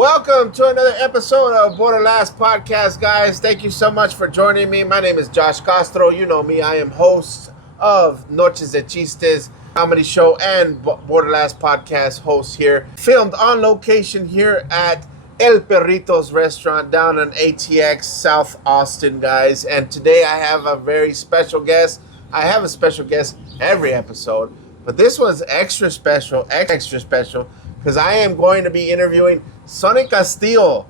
Welcome to another episode of BorderLaughs podcast, guys. Thank you so much for joining me. My name is Josh Castro. You know me. I am host of Noches de Chistes comedy show and BorderLaughs podcast host here. Filmed on location here at El Perritos restaurant down in ATX, South Austin, guys. And today I have a very special guest. I have a special guest every episode, but this one's extra special, because I am going to be interviewing Sonny Castillo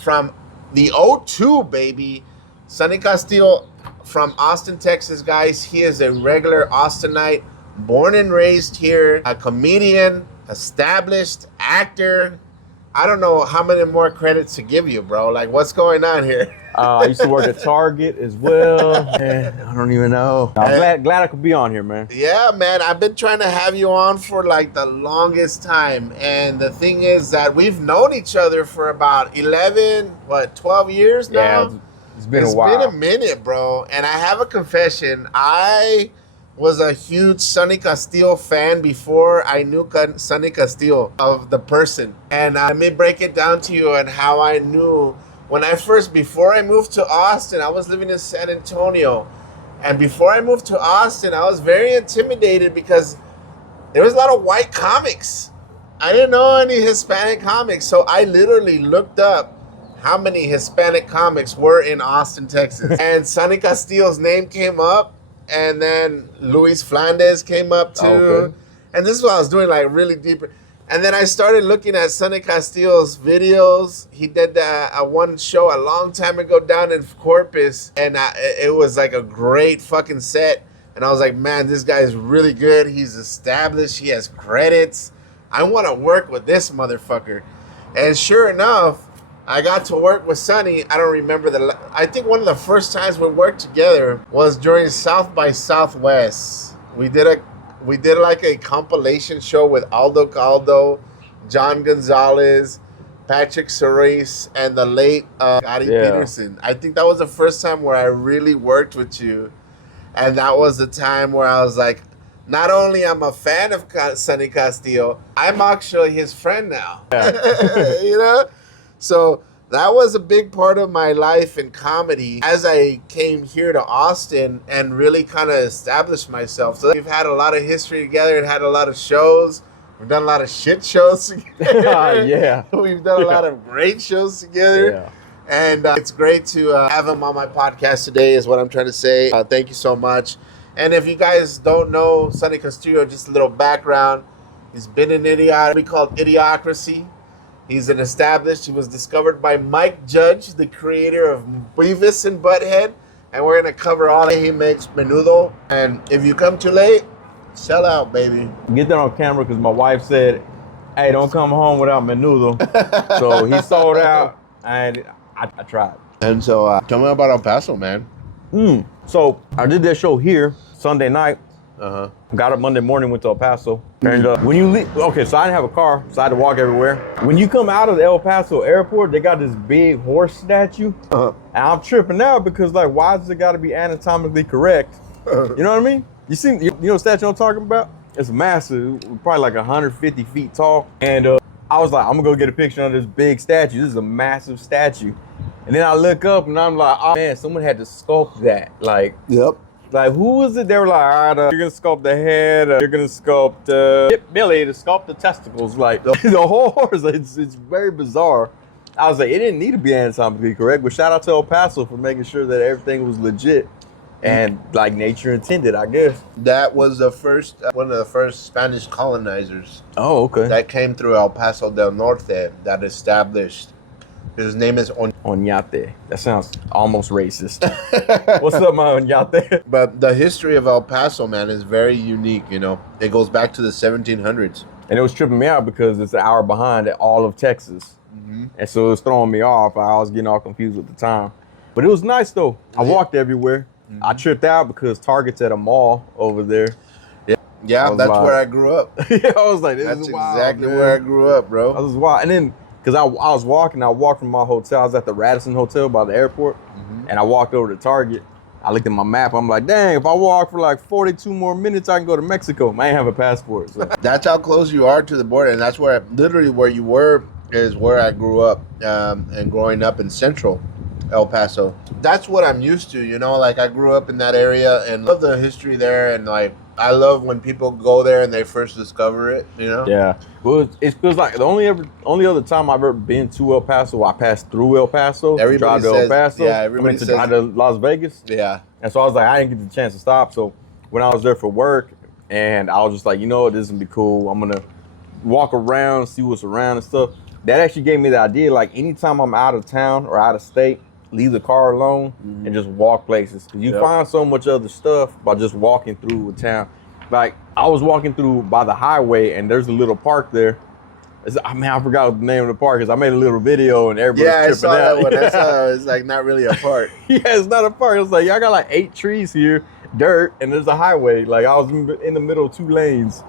from the O2, baby. Sonny Castillo from Austin, Texas, guys. He is a regular Austinite, born and raised here, a comedian, established actor. I don't know how many more credits to give you, bro. Like, what's going on here? I used to work at Target as well. Man, I don't even know. I'm glad I could be on here, man. Yeah, man. I've been trying to have you on for like the longest time. And the thing is that we've known each other for about 12 years now? Yeah, it's been a while. It's been a minute, bro. And I have a confession. I was a huge Sonny Castillo fan before I knew Sonny Castillo of the person. And let me break it down to you and how I knew. Before I moved to Austin, I was living in San Antonio. And before I moved to Austin, I was very intimidated because there was a lot of white comics. I didn't know any Hispanic comics. So I literally looked up how many Hispanic comics were in Austin, Texas. And Sonny Castillo's name came up. And then Luis Flandes came up too. Okay. And this is what I was doing, like really deep. And then I started looking at Sonny Castillo's videos. He did a one show a long time ago down in Corpus. And it was like a great fucking set. And I was like, man, this guy is really good. He's established. He has credits. I want to work with this motherfucker. And sure enough, I got to work with Sonny. I don't remember I think one of the first times we worked together was during South by Southwest. We did like a compilation show with Aldo Caldo, John Gonzalez, Patrick Cerise, and the late Scotty Peterson. I think that was the first time where I really worked with you. And that was the time where I was like, not only I'm a fan of Sonny Castillo, I'm actually his friend now. Yeah. You know? So that was a big part of my life in comedy as I came here to Austin and really kind of established myself. So we've had a lot of history together and had a lot of shows. We've done a lot of shit shows together. Yeah. We've done a lot of great shows together. Yeah. And it's great to have him on my podcast today is what I'm trying to say. Thank you so much. And if you guys don't know Sonny Castillo, just a little background. He's been an idiot. We call it Idiocracy. He's an established. He was discovered by Mike Judge, the creator of Beavis and Butthead. And we're going to cover all that. He makes menudo. And if you come too late, sell out, baby. Get that on camera because my wife said, hey, don't come home without menudo. So he sold out and I tried. And so tell me about El Paso, man. So I did that show here Sunday night. Got up Monday morning, went to El Paso. And when you leave, okay, so I didn't have a car, so I had to walk everywhere. When you come out of the El Paso airport, they got this big horse statue. And I'm tripping out because, like, why does it got to be anatomically correct? You know what I mean? You know the statue I'm talking about? It's massive, probably like 150 feet tall. And I was like, I'm gonna go get a picture of this big statue. This is a massive statue. And then I look up and I'm like, oh man, someone had to sculpt that. Like, yep. Like, who was it? They were like, all right, you're gonna sculpt the head, you're gonna sculpt hip belly to sculpt the testicles. Like, the whole horse, it's very bizarre. I was like, it didn't need to be anatomically correct, but shout out to El Paso for making sure that everything was legit and like nature intended, I guess. That was the first, one of the first Spanish colonizers. Oh, okay. That came through El Paso del Norte that established. His name is Oñate. That sounds almost racist. What's up, my Oñate? But the history of El Paso, man, is very unique, you know. It goes back to the 1700s. And it was tripping me out because it's an hour behind all of Texas. And so it was throwing me off. I was getting all confused at the time. But it was nice, though. I walked everywhere. I tripped out because Target's at a mall over there. Yeah, that's where I grew up. Yeah, I was like, this that's is wild, exactly man. where I grew up, bro. That was wild. And then, because I walked from my hotel. I was at the Radisson Hotel by the airport. And I walked over to Target. I looked at my map. I'm like, dang, if I walk for like 42 more minutes, I can go to Mexico. I ain't have a passport. So. That's how close you are to the border. And that's where literally where you were is where I grew up, and growing up in Central El Paso. That's what I'm used to, you know. Like I grew up in that area and love the history there, and like I love when people go there and they first discover it, you know. Yeah, well, it's because like the only other time I've ever been to El Paso, I passed through El Paso to drive to El Paso. Yeah, everybody to drive to Las Vegas. Yeah, and so I was like, I didn't get the chance to stop. So when I was there for work, and I was just like, you know what, this is gonna be cool. I'm gonna walk around, see what's around and stuff. That actually gave me the idea. Like anytime I'm out of town or out of state, leave the car alone and just walk places. Cause you find so much other stuff by just walking through a town. Like I was walking through by the highway and there's a little park there. I mean, I forgot the name of the park because I made a little video and everybody's tripping out. That one. I saw it's like not really a park. Yeah, it's not a park. It's like, y'all got like 8 trees here, dirt, and there's a highway. Like I was in the middle of 2 lanes,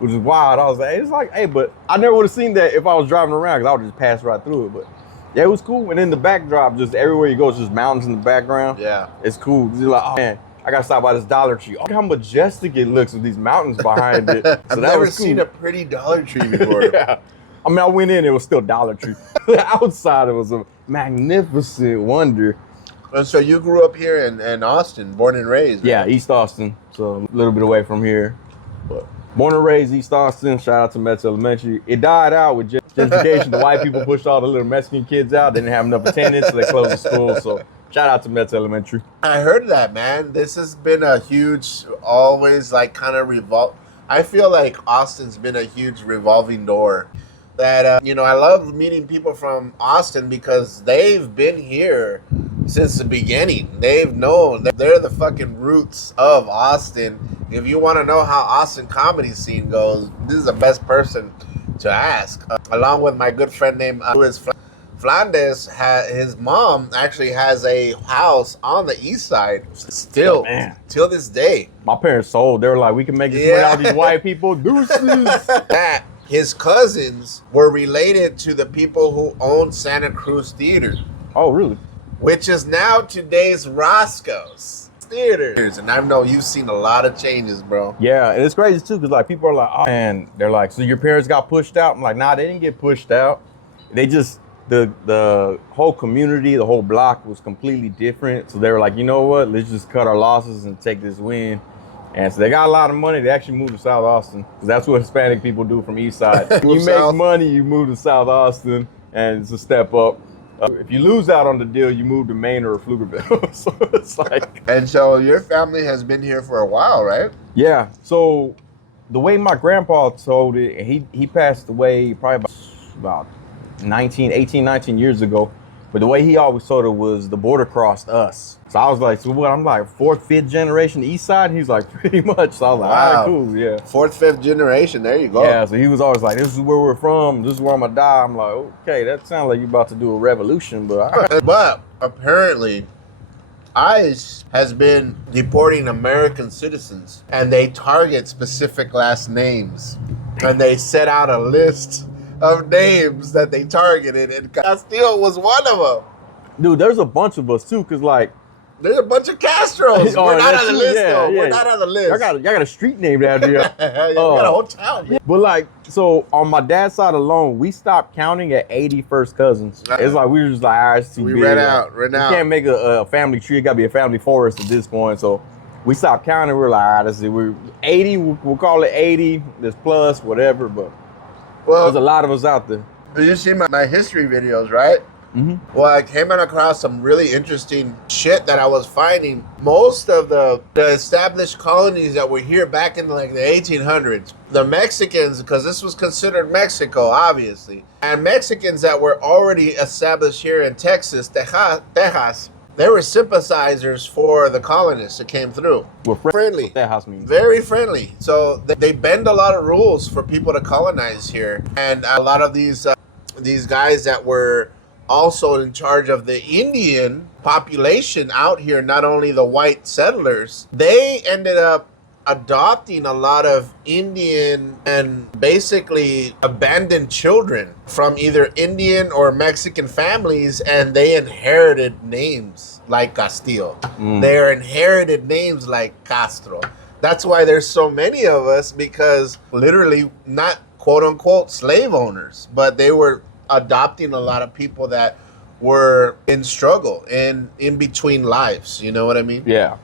which is wild. I was like, it's like, hey, but I never would have seen that if I was driving around because I would just pass right through it. But yeah, it was cool. And then the backdrop, just everywhere you go, it's just mountains in the background. Yeah. It's cool. You're like, oh man, I gotta stop by this Dollar Tree. Look how majestic it looks with these mountains behind it. So I've never seen a pretty Dollar Tree before. Yeah. I mean, I went in, it was still Dollar Tree. Outside, it was a magnificent wonder. And so you grew up here in Austin, born and raised. Yeah, right? East Austin. So a little bit away from here. But born and raised East Austin. Shout out to Metz Elementary. It died out with gentrification. The white people pushed all the little Mexican kids out. They didn't have enough attendance, so they closed the school. So shout out to Metz Elementary. I heard that, man. This has been a huge, always like kind of I feel like Austin's been a huge revolving door. That, you know, I love meeting people from Austin because they've been here since the beginning. They've known that they're the fucking roots of Austin. If you want to know how Austin comedy scene goes, this is the best person to ask. Along with my good friend named Luis Flandes, his mom actually has a house on the east side still, till this day. My parents sold. They were like, we can make this money out of these white people. Deuces. His cousins were related to the people who owned Santa Cruz Theater. Oh, really? Which is now today's Roscoe's Theaters. And I know you've seen a lot of changes, bro. Yeah, and it's crazy too, because like people are like, oh, and they're like, so your parents got pushed out? I'm like, nah, they didn't get pushed out. They just, the whole community, the whole block was completely different. So they were like, you know what? Let's just cut our losses and take this win. And so they got a lot of money. They actually moved to South Austin. Because that's what Hispanic people do from East Side. You make money, you move to South Austin, and it's a step up. If you lose out on the deal, you move to Maine or Pflugerville. So it's like... And so your family has been here for a while, right? Yeah. So the way my grandpa told it, he passed away probably about 18, 19 years ago. But the way he always told it was the border crossed us. So I was like, so what? I'm like 4th, 5th generation East Side? And he's like, pretty much. So I was like, all right, cool, yeah. 4th, 5th generation, there you go. Yeah, so he was always like, this is where we're from. This is where I'm gonna die. I'm like, okay, that sounds like you're about to do a revolution, but all right. But apparently, ICE has been deporting American citizens, and they target specific last names. And they set out a list of names that they targeted, and Castillo was one of them. Dude, there's a bunch of us too, cause like there's a bunch of Castros. Oh, We're not on the list, yeah, though. Yeah. We're not on the list. Y'all got a street named after you. Yeah, we got a whole town. Yeah. But like, so on my dad's side alone, we stopped counting at 80 first cousins. It's like we were just like, all right, it's too big. We ran out. You can't make a family tree. It got to be a family forest at this point. So we stopped counting. We're like, all right, let's see. We're 80. We'll call it 80. There's plus whatever, but there's a lot of us out there. You see my history videos, right? Mm-hmm. Well, I came across some really interesting shit that I was finding. Most of the established colonies that were here back in like the 1800s, the Mexicans, because this was considered Mexico, obviously, and Mexicans that were already established here in Texas, Tejas, they were sympathizers for the colonists that came through. We're friendly. What that house means. Very friendly. So they bend a lot of rules for people to colonize here. And a lot of these guys that were also in charge of the Indian population out here, not only the white settlers, they ended up adopting a lot of Indian and basically abandoned children from either Indian or Mexican families, and they inherited names like Castillo. They inherited names like Castro. That's why there's so many of us, because literally not quote unquote slave owners, but they were adopting a lot of people that were in struggle and in between lives. You know what I mean? Yeah.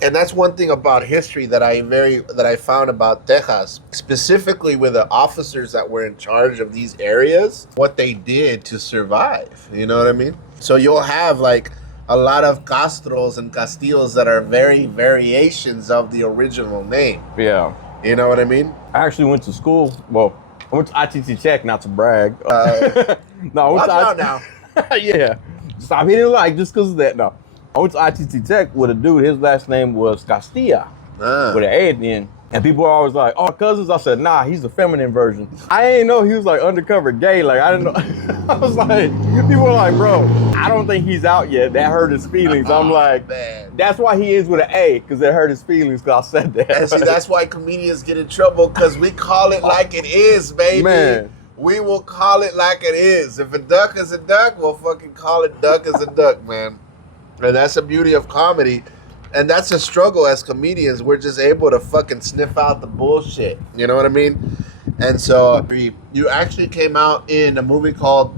And that's one thing about history that I found about Texas, specifically with the officers that were in charge of these areas, what they did to survive. You know what I mean? So you'll have like a lot of Castros and Castillos that are very variations of the original name. Yeah. You know what I mean? I actually went to school. Well, I went to ITT Tech, not to brag. No, I went watch to out now. Yeah. Stop hitting like just because of that. No. I went to ITT Tech with a dude. His last name was Castillo with an A at the end. And people were always like, "Oh, cousins." I said, "Nah, he's the feminine version." I didn't know he was like undercover gay. Like I didn't know. I was like, people were like, "Bro, I don't think he's out yet." That hurt his feelings. I'm like, man. That's why he is with an A, because it hurt his feelings. Because I said that. And see, that's why comedians get in trouble, because we call it like it is, baby. Man. We will call it like it is. If a duck is a duck, we'll fucking call it duck is a duck, man. And that's the beauty of comedy. And that's a struggle as comedians. We're just able to fucking sniff out the bullshit. You know what I mean? And so you actually came out in a movie called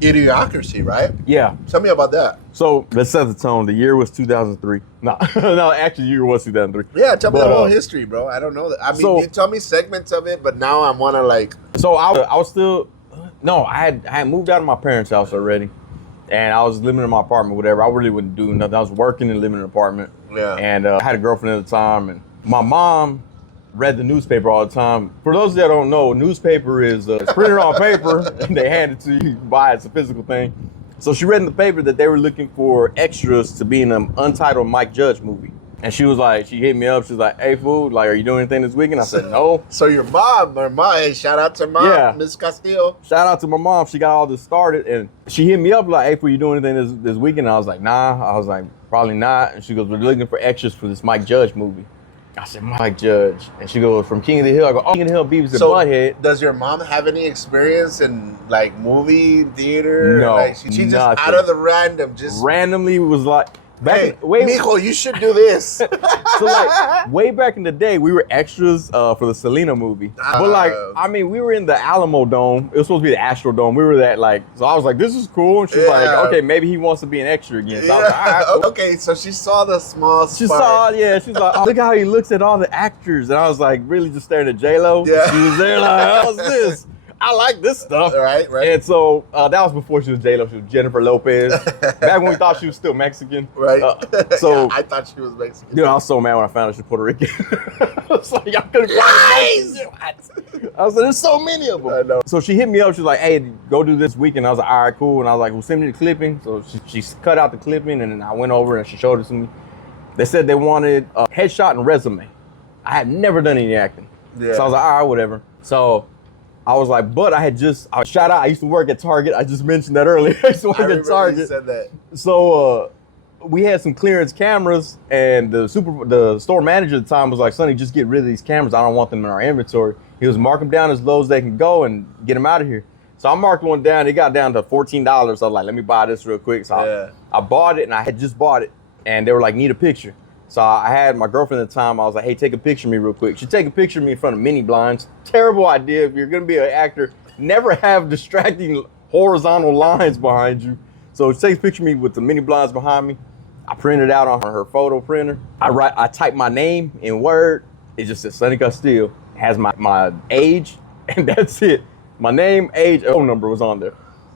Idiocracy, right? Yeah. Tell me about that. So let's set the tone. The year was 2003. No, no, actually, the year was 2003. Yeah, tell me the whole history, bro. I don't know that. I mean, so, you tell me segments of it, but now I want to like. So I was still, no, I had moved out of my parents' house already, and I was living in my apartment, whatever. I really wouldn't do nothing. I was working and living in an apartment. Yeah. And I had a girlfriend at the time, and my mom read the newspaper all the time. For those that don't know, newspaper is it's printed on paper, and they hand it to you. You buy it. It's a physical thing. So she read in the paper that they were looking for extras to be in an untitled Mike Judge movie. And she was like, she hit me up. She was like, "Hey, fool, like, are you doing anything this weekend?" I said, "No." So your mom, hey, shout out to mom, Yeah. Miss Castillo. Shout out to my mom. She got all this started, and she hit me up like, "Hey, fool, you doing anything this weekend?" And I was like, "Nah." I was like, "Probably not." And she goes, "We're looking for extras for this Mike Judge movie." I said, "Mike Judge." And she goes, "From King of the Hill." I go, "Oh, King of the Hill, Beavis and Butthead." Does your mom have any experience in like movie theater? No, Like, she just nothing. out of the random, just Randomly was like, hey, mijo, you should do this. So like way back in the day, we were extras for the Selena movie. But like, I mean, we were in the Alamo Dome. It was supposed to be the Astro Dome. We were that like, so I was like, "This is cool." And she's like, "Okay, maybe he wants to be an extra again." So I was like, "All right, cool." Okay, so she saw the small spark. She saw it, yeah. She's like, "Oh, look how he looks at all the actors." And I was like, really just staring at J-Lo. Yeah. She was there like, "How's this? I like this stuff." Right. And so that was before she was J-Lo. She was Jennifer Lopez. Back when we thought she was still Mexican. Right. So yeah, I thought she was Mexican. Dude, I was so mad when I found out she was Puerto Rican. I was like, y'all couldn't find it. I was like, there's so many of them. I know. So she hit me up. She was like, "Hey, go do this weekend." I was like, "All right, cool." And I was like, "Well, send me the clipping." So she cut out the clipping, and then I went over and she showed it to me. They said they wanted a headshot and resume. I had never done any acting. Yeah. So I was like, "All right, whatever." So I was like, but I shout out, I used to work at Target. I just mentioned that earlier. I used to work at Target. You said that. So we had some clearance cameras, and the store manager at the time was like, "Sonny, just get rid of these cameras. I don't want them in our inventory." He was marking them down as low as they can go and get them out of here. So I marked one down. It got down to $14. So I was like, "Let me buy this real quick." So I bought it, and I had just bought it, and they were like, "Need a picture." So I had my girlfriend at the time. I was like, "Hey, take a picture of me real quick." She take a picture of me in front of mini blinds. Terrible idea. If you're gonna be an actor, never have distracting horizontal lines behind you. So she takes a picture of me with the mini blinds behind me. I print it out on her photo printer. I type my name in Word. It just says Sonny Castillo. It has my age, and that's it. My name, age, phone number was on there.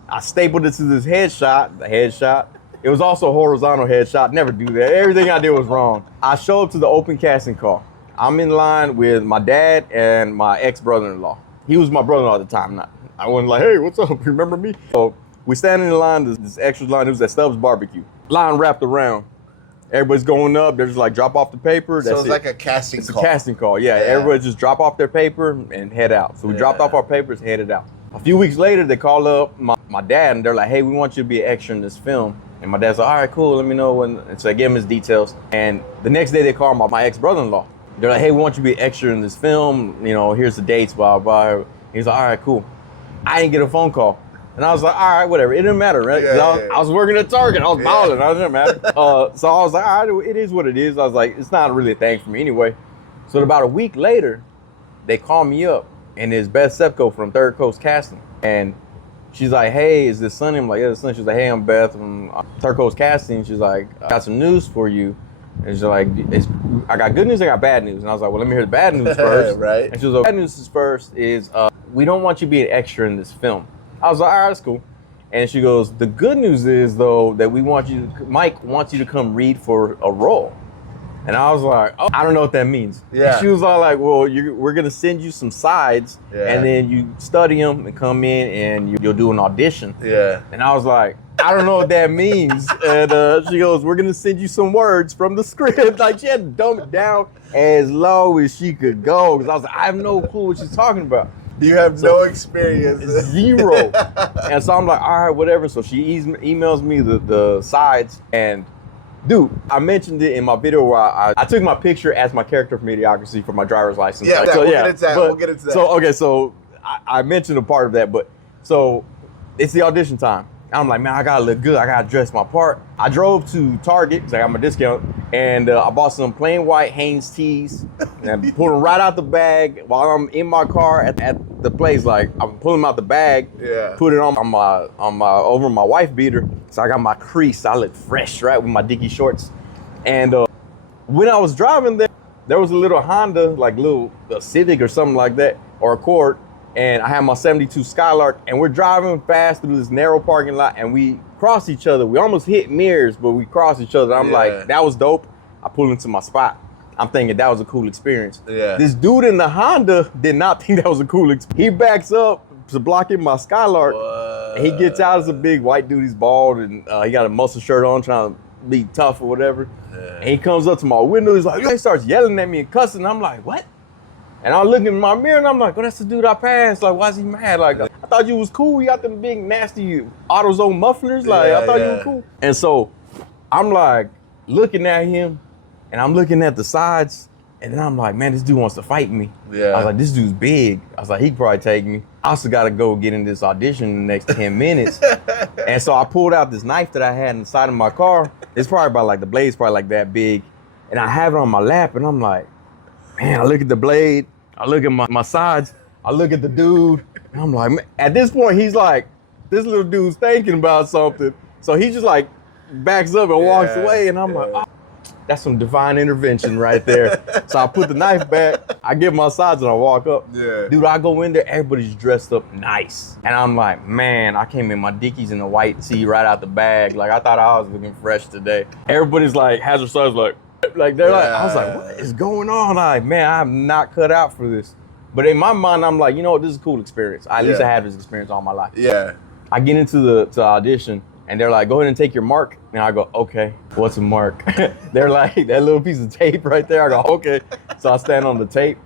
I stapled it to this headshot, the headshot. It was also a horizontal headshot. Never do that. Everything I did was wrong. I show up to the open casting call. I'm in line with my dad and my ex-brother-in-law. He was my brother-in-law at the time. I wasn't like, "Hey, what's up? Remember me?" So we standing in line, this extra line. It was at Stubbs Barbecue. Line wrapped around. Everybody's going up. They're just like, drop off the paper. So it's like a casting call. It's a casting call, yeah. Everybody just drop off their paper and head out. So we dropped off our papers, headed out. A few weeks later, they called up my dad, and they're like, "Hey, we want you to be an extra in this film." And my dad's like, "All right, cool, let me know when." And so I gave him his details. And the next day, they called my ex-brother-in-law. They're like, "Hey, we want you to be an extra in this film. You know, here's the dates, blah, blah." He's like, "All right, cool." I didn't get a phone call. And I was like, "All right, whatever." It didn't matter, right? I was working at Target. I was balling. It didn't matter. So I was like, "All right, it is what it is." I was like, it's not really a thing for me anyway. So about a week later, they called me up, and it's Beth Sepko from Third Coast Casting. And She's like, hey, is this Sonny? I'm like, yeah, it's Sonny. She's like, hey, I'm Beth from Turco's Casting. She's like, I got some news for you. And she's like, I got good news, I got bad news. And I was like, well, let me hear the bad news first. Right. And she was like, bad news first is we don't want you to be an extra in this film. I was like, all right, that's cool. And she goes, the good news is, though, that Mike wants you to come read for a role. And I was like, oh, I don't know what that means. Yeah. And she was all like, well, we're going to send you some sides, and then you study them and come in and you'll do an audition. Yeah. And I was like, I don't know what that means. And she goes, we're going to send you some words from the script. Like, she had to dumb it down as low as she could go. Because I was like, I have no clue what she's talking about. You have no experience. Zero. And so I'm like, all right, whatever. So she emails me the sides, and dude, I mentioned it in my video where I took my picture as my character from Idiocracy for my driver's license. Yeah, right? So, we'll get into that. We'll get into that. So, okay, so I mentioned a part of that, but so it's the audition time. I'm like, man, I gotta look good. I gotta dress my part. I drove to Target because I got my discount, and I bought some plain white Hanes tees, and I pulled them right out the bag while I'm in my car at the place. Like, I'm pulling them out the bag, put it on my over my wife beater. So I got my crease. I look fresh, right, with my Dickie shorts. And when I was driving there was a little Honda, like a Civic or something like that, or Accord. And I had my 72 Skylark, and we're driving fast through this narrow parking lot, and we cross each other. We almost hit mirrors, but we cross each other. I'm like, that was dope. I pull into my spot. I'm thinking that was a cool experience. Yeah. This dude in the Honda did not think that was a cool experience. He backs up to block in my Skylark. And he gets out as a big white dude. He's bald, and he got a muscle shirt on, trying to be tough or whatever. And he comes up to my window. He's like, he starts yelling at me and cussing. I'm like, what? And I look in my mirror and I'm like, oh, that's the dude I passed. Like, why is he mad? Like, I thought you was cool. You got them big, nasty AutoZone mufflers. Like, I thought you were cool. And so I'm like looking at him, and I'm looking at the sides, and then I'm like, man, this dude wants to fight me. Yeah. I was like, this dude's big. I was like, he could probably take me. I also got to go get in this audition in the next 10 minutes. And so I pulled out this knife that I had in the side of my car. It's probably about like, the blade's probably like that big. And I have it on my lap, and I'm like, man, I look at the blade. I look at my sides, I look at the dude, and I'm like, man, at this point, he's like, this little dude's thinking about something. So he just like backs up and walks away, and I'm like, oh, that's some divine intervention right there. So I put the knife back, I get my sides, and I walk up. Yeah. Dude, I go in there, everybody's dressed up nice. And I'm like, man, I came in my Dickies and a white tee right out the bag. Like, I thought I was looking fresh today. Everybody's like, has their sides like they're like, I was like, what is going on? I'm like, man, I'm not cut out for this. But in my mind, I'm like, you know what, this is a cool experience. At least I had this experience all my life. Yeah. I get into the audition, and they're like, go ahead and take your mark. And I go, okay, what's a mark? They're like, that little piece of tape right there. I go, okay. So I stand on the tape,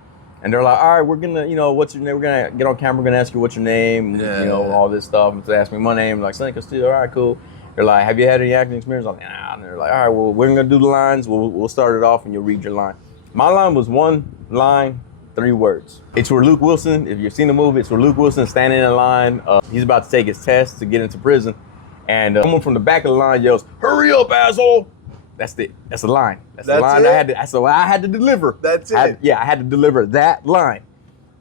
and they're like, all right, we're gonna, what's your name? We're gonna get on camera, we're gonna ask you what's your name, all this stuff. And so they ask me my name, like, Sonny Castillo, all right, cool. They're like, have you had any acting experience? I'm like, nah. And they're like, all right, well, we're gonna do the lines. We'll start it off, and you'll read your line. My line was 1 line, 3 words. It's for Luke Wilson. If you've seen the movie, it's for Luke Wilson standing in line. He's about to take his test to get into prison. And someone from the back of the line yells, hurry up, asshole. That's it. That's the line. That's the line I had to deliver. That's it. I had to deliver that line.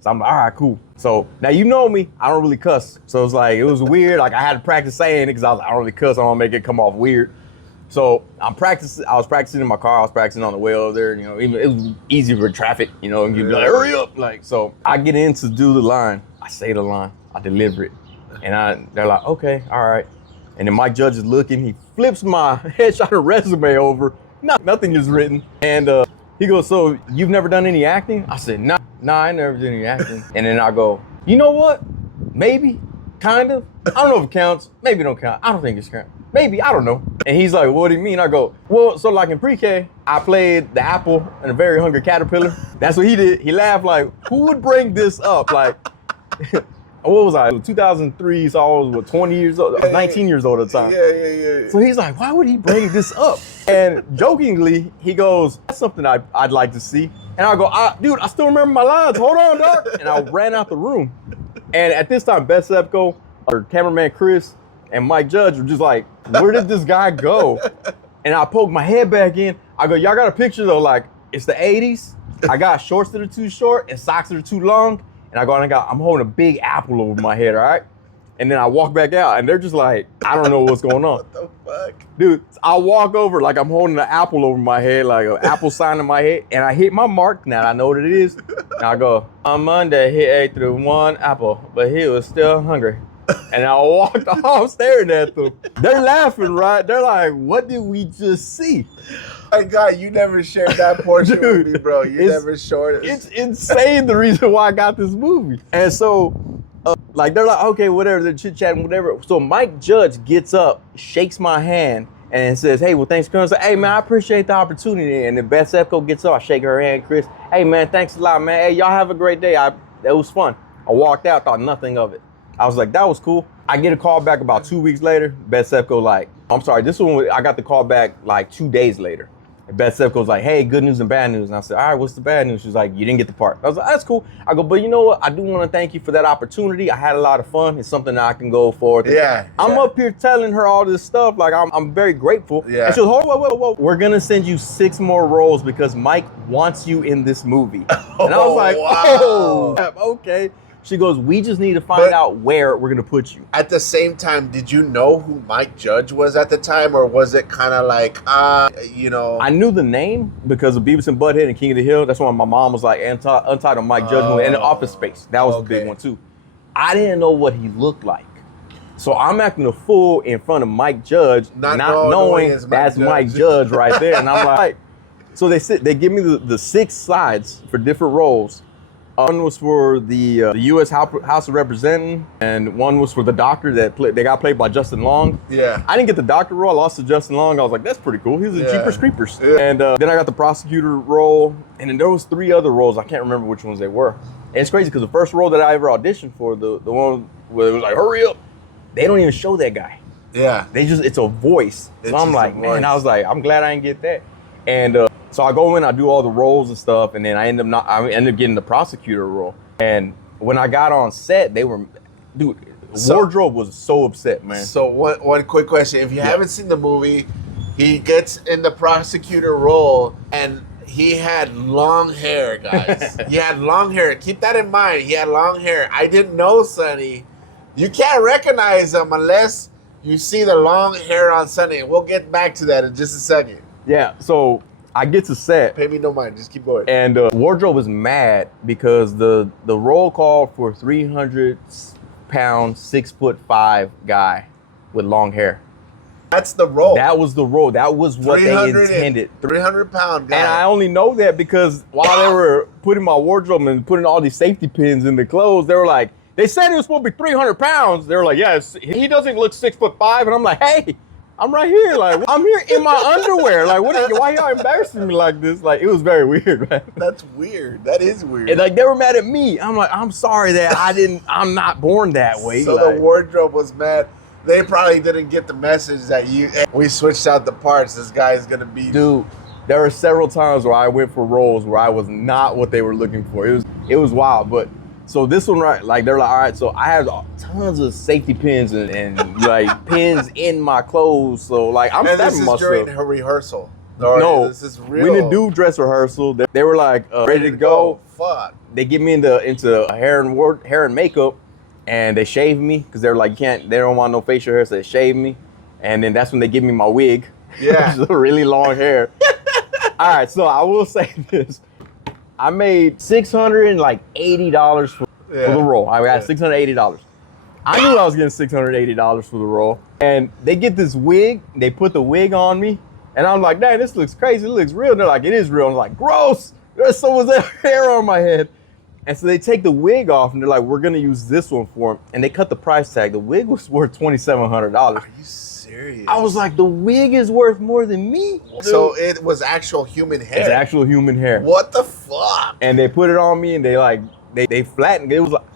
So I'm like, all right, cool. So now you know me, I don't really cuss. So it's like, it was weird. Like, I had to practice saying it because I was like, I don't really cuss. I don't want to make it come off weird. So I was practicing in my car. I was practicing on the way over there. Even it was easy for traffic, and you'd be like, hurry up. Like, so I get in to do the line. I say the line, I deliver it. And they're like, okay, all right. And then Mike Judge is looking, he flips my headshot of resume over. Nothing is written. And he goes, so you've never done any acting? I said, nah, I never did any acting. And then I go, you know what? Maybe, kind of. I don't know if it counts. Maybe it don't count. I don't think it's count. Maybe, I don't know. And he's like, what do you mean? I go, well, so like in pre-K, I played the apple in A Very Hungry Caterpillar. That's what he did. He laughed like, who would bring this up? Like, what was I? 2003, so I was 20 years old, 19 years old at the time. Yeah. So he's like, why would he bring this up? And jokingly, he goes, that's something I'd like to see. And I go, dude, I still remember my lines. Hold on, dog. And I ran out the room. And at this time, Beth Sepko, our cameraman Chris, and Mike Judge were just like, where did this guy go? And I poked my head back in. I go, y'all got a picture though, like, it's the 80s. I got shorts that are too short and socks that are too long. And I go, I'm holding a big apple over my head, all right? And then I walk back out, and they're just like, I don't know what's going on. What the fuck? Dude, I walk over like I'm holding an apple over my head, like an apple sign in my head, and I hit my mark. Now I know what it is. And I go, on Monday, he ate through one apple, but he was still hungry. And I walked off staring at them. They're laughing, right? They're like, what did we just see? My God, you never shared that portion with me, bro. You never showed it. It's insane the reason why I got this movie. And so, like, they're like, okay, whatever, they're chit-chatting, whatever. So Mike Judge gets up, shakes my hand, and says, hey, well, thanks for coming. I say, hey, man, I appreciate the opportunity. And then Beth Sefco gets up, I shake her hand, Chris. Hey, man, thanks a lot, man. Hey, y'all have a great day. That was fun. I walked out, thought nothing of it. I was like, that was cool. I get a call back about 2 weeks later. Beth Sefco like, I'm sorry, this one, I got the call back like 2 days later. And Beth Sefco's like, hey, good news and bad news. And I said, all right, what's the bad news? She's like, you didn't get the part. I was like, that's cool. I go, but you know what? I do want to thank you for that opportunity. I had a lot of fun. It's something that I can go forward to. Yeah. I'm up here telling her all this stuff. Like, I'm very grateful. Yeah. And she goes, whoa. We're going to send you 6 more roles because Mike wants you in this movie. And I was like, wow. oh, okay. She goes, we just need to find out where we're going to put you. At the same time, did you know who Mike Judge was at the time? Or was it kind of like, you know? I knew the name because of Beavis and Butthead and King of the Hill. That's why my mom was like, Untitled Mike Judge movie. And the Office Space. That was a big one too. I didn't know what he looked like. So I'm acting a fool in front of Mike Judge, not knowing that's Mike Judge right there. And I'm like, so they give me the 6 slides for different roles. One was for the U.S. House of Representatives, and one was for the doctor they got played by Justin Long. Yeah. I didn't get the doctor role. I lost to Justin Long. I was like, that's pretty cool. He was in Jeepers Creepers. Yeah. And then I got the prosecutor role, and then there was 3 other roles. I can't remember which ones they were. And it's crazy because the first role that I ever auditioned for, the one where it was like, hurry up, they don't even show that guy. Yeah. It's a voice. So I'm like, man, I was like, I'm glad I didn't get that. And so I go in, I do all the roles and stuff, and then I end up getting the prosecutor role. And when I got on set, Wardrobe was so upset, man. So one quick question. If you haven't seen the movie, he gets in the prosecutor role, and he had long hair, guys. He had long hair. Keep that in mind. He had long hair. I didn't know, Sonny. You can't recognize him unless you see the long hair on Sonny. We'll get back to that in just a second. Yeah, so I get to set. Pay me no mind. Just keep going. And Wardrobe was mad because the roll called for 300-pound, 6'5" guy with long hair. That's the role. That was the role. That was what they intended. 300-pound guy. And I only know that because while they were putting my wardrobe and putting all these safety pins in the clothes, they were like, they said he was supposed to be 300 pounds. They were like, yes, he doesn't look 6'5". And I'm like, hey, I'm right here. Like, I'm here in my underwear. Like, why y'all embarrassing me like this? Like, it was very weird, man. That's weird. That is weird. And like, they were mad at me. I'm like, I'm sorry that I'm not born that way. So like, the wardrobe was mad. They probably didn't get the message that we switched out the parts. This guy is going to be. Dude, there were several times where I went for roles where I was not what they were looking for. It was wild. But so this one, right, like they're like, all right, so I have tons of safety pins and like pins in my clothes. So like I'm stabbing myself. This is during her rehearsal. No, this is real. We didn't do dress rehearsal. They were like ready to go. Fuck. They get me into hair and makeup, and they shave me because they're like, they don't want no facial hair, so they shave me. And then that's when they give me my wig. Yeah. Which is really long hair. All right, so I will say this. I made $680 for the role. I got $680. I knew I was getting $680 for the role. And they get this wig, they put the wig on me, and I'm like, dang, this looks crazy, it looks real. And they're like, it is real. I'm like, gross, there's so much hair on my head. And so they take the wig off and they're like, we're gonna use this one for him. And they cut the price tag. The wig was worth $2,700. Are you serious? I was like, the wig is worth more than me? So it was actual human hair? It's actual human hair. What the fuck? And they put it on me and they flattened it. It was like,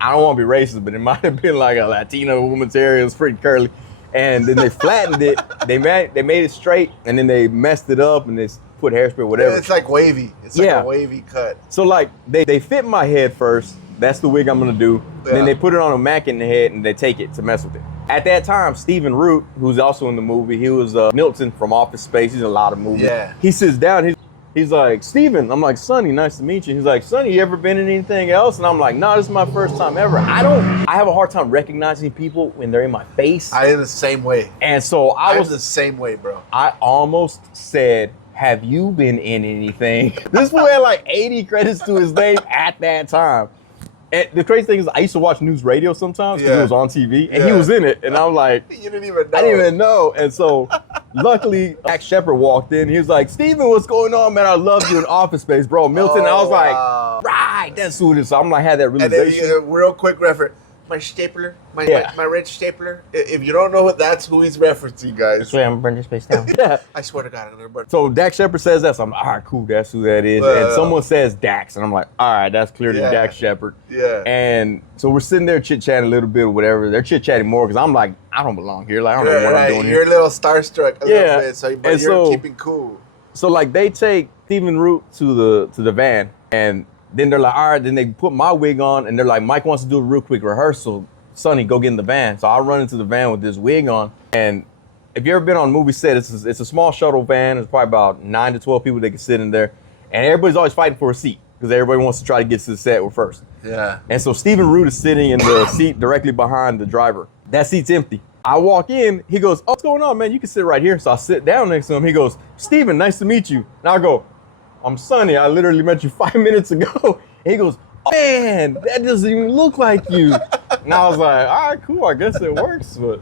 I don't want to be racist, but it might have been like a Latino woman's hair. It was pretty curly. And then they flattened it. They made it straight, and then they messed it up and they put hairspray, whatever. It's like wavy. It's like a wavy cut. So like they fit my head first. That's the wig I'm gonna do. Yeah. Then they put it on a Mac in the head and they take it to mess with it. At that time, Stephen Root, who's also in the movie, he was Milton from Office Space. He's in a lot of movies. Yeah. He sits down. He's like, Steven. I'm like, Sonny, nice to meet you. He's like, Sonny, you ever been in anything else? And I'm like, no, this is my first time ever. I have a hard time recognizing people when they're in my face. I am the same way. And so I was the same way, bro. I almost said, have you been in anything? This fool had like 80 credits to his name at that time. And the crazy thing is, I used to watch news radio sometimes because it was on TV, and he was in it, and I'm like, you didn't even know. I didn't even know. And so, luckily, Dax Shepard walked in. He was like, Steven, what's going on, man? I love you in Office Space, bro. Milton. I was like, right, that's who it is. So I'm like, had that realization. And then, real quick reference. My stapler, my red stapler. If you don't know who he's referencing, guys. That's why I'm burning space down. Yeah. I swear to God, I'm gonna burn. So Dax Shepard says that, so I'm like, all right, cool, that's who that is. And someone says Dax, and I'm like, all right, that's clearly Dax Shepard. Yeah. And so we're sitting there chit-chatting a little bit or whatever. They're chit-chatting more because I'm like, I don't belong here. Like, I don't know what I'm doing here. You're a little starstruck a little bit, but you're keeping cool. So like they take Stephen Root to the van, and then they're like, all right, then they put my wig on, and they're like, Mike wants to do a real quick rehearsal. Sonny, go get in the van. So I run into the van with this wig on. And if you've ever been on a movie set, it's a small shuttle van. There's probably about 9 to 12 people that can sit in there. And everybody's always fighting for a seat because everybody wants to try to get to the set first. Yeah. And so Stephen Root is sitting in the seat directly behind the driver. That seat's empty. I walk in. He goes, oh, what's going on, man? You can sit right here. So I sit down next to him. He goes, Stephen, nice to meet you. And I go, I'm Sonny. I literally met you 5 minutes ago. And he goes, oh, man, that doesn't even look like you. And I was like, all right, cool. I guess it works. But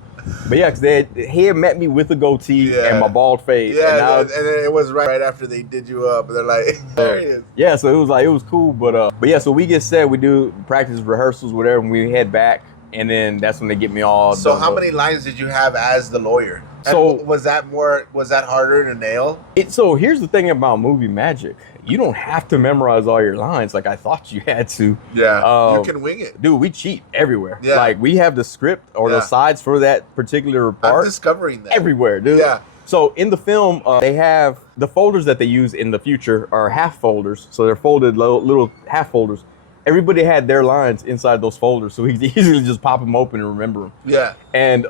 yeah, because he had met me with a goatee and my bald fade. Yeah, and then it was right after they did you up. And they're like, there he is. Yeah, so it was cool. But yeah, so we get set. We do practice rehearsals, whatever, and we head back. And then that's when they get me all So done how up. many lines did you have as the lawyer? So and was that harder to nail? So here's the thing about movie magic. You don't have to memorize all your lines like I thought you had to. Yeah, you can wing it. Dude, we cheat everywhere. Yeah. Like we have the script or the sides for that particular part. I'm discovering that. Everywhere, dude. Yeah. So in the film, they have the folders that they use in the future are half folders. So they're folded little half folders. Everybody had their lines inside those folders, so we could easily just pop them open and remember them. Yeah. And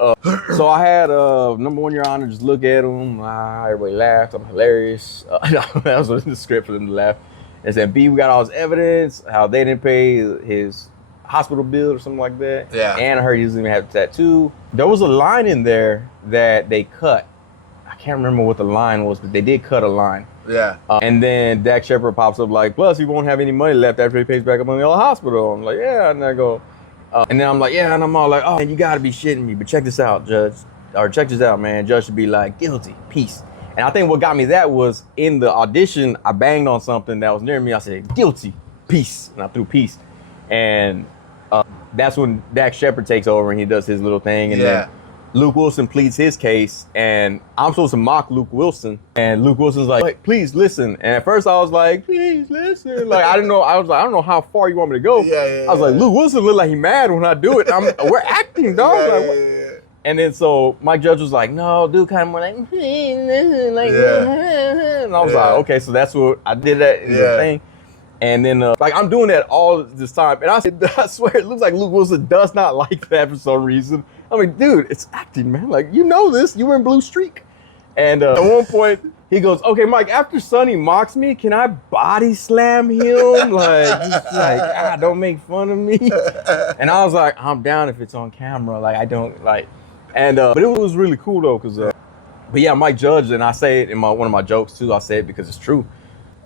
so I had number one, Your Honor, just look at them. Everybody laughed. I'm hilarious. That was in the script for them to laugh. And said, B, we got all his evidence, how they didn't pay his hospital bill or something like that. Yeah. And I heard he doesn't even have a tattoo. There was a line in there that they cut. I can't remember what the line was, but they did cut a line. Yeah. And then Dax Shepard pops up like, plus he won't have any money left after he pays back up on the hospital. I'm like, yeah. And I go, and then I'm like, yeah. And I'm all like, oh, man, you got to be shitting me. But check this out, Judge. Or check this out, man. Judge should be like, guilty, peace. And I think what got me that was in the audition, I banged on something that was near me. I said, guilty, peace. And I threw peace. And that's when Dax Shepard takes over and he does his little thing. And then Luke Wilson pleads his case, and I'm supposed to mock Luke Wilson, and Luke Wilson's like, please listen. And at first I was like, please listen. Like, I didn't know, I was like, I don't know how far you want me to go. I was like, Luke Wilson look like he mad when I do it. We're acting, dog. And then so my judge was like, no, dude, kind of more like, like, and I was like, okay, so that's what I did that in the thing. And then, like, I'm doing that all this time. And I said, I swear, it looks like Luke Wilson does not like that for some reason. I'm like, dude, it's acting, man. Like, you know this. You were in Blue Streak. And at one point, he goes, okay, Mike, after Sonny mocks me, can I body slam him? Like, just like, don't make fun of me. And I was like, I'm down if it's on camera. Like, I don't, like, and, but it was really cool, though, because, but yeah, Mike Judge, and I say it in one of my jokes, too. I say it because it's true.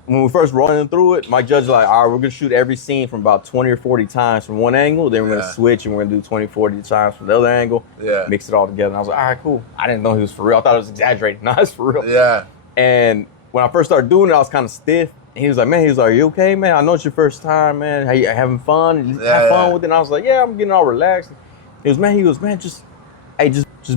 When we first running through it, Mike Judge was like, all right, we're going to shoot every scene from about 20 or 40 times from one angle. Then we're going to switch and we're going to do 20, 40 times from the other angle. Yeah. Mix it all together. And I was like, all right, cool. I didn't know he was for real. I thought it was exaggerating. No, it's for real. Yeah. And when I first started doing it, I was kind of stiff. And he was like, are you okay, man? I know it's your first time, man. Are you having fun? Have fun with it? And I was like, yeah, I'm getting all relaxed. He goes, man, just